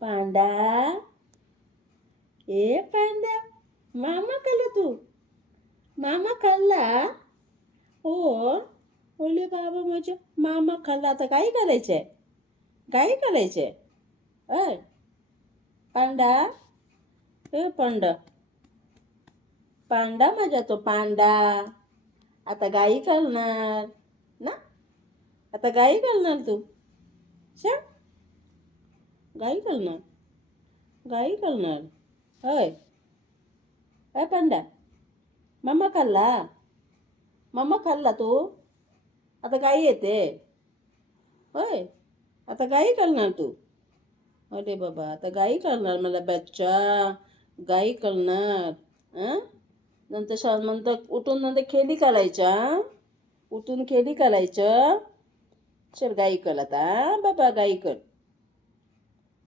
पांडा ए पांडा मामा खाल्ला तू मामा खाल्ला हो ओले बाबा माझ्या मामा खाल्ला आता काय करायचंय अय पांडा ए पांडा पांडा माझा तो पांडा आता गाई करणार ना आता गाई करणार तू सांग गाई करणार होय अय पांडा मामा खाल्ला तू आता गाई येते होय आता गाई करणार तू अरे बाबा आता गाई करणार मला बच्चा गाई करणार नंतर उठून नंतर खेळी करायच्या उठून खेळी करायचं चल गाई कर आता बाबा गाई कर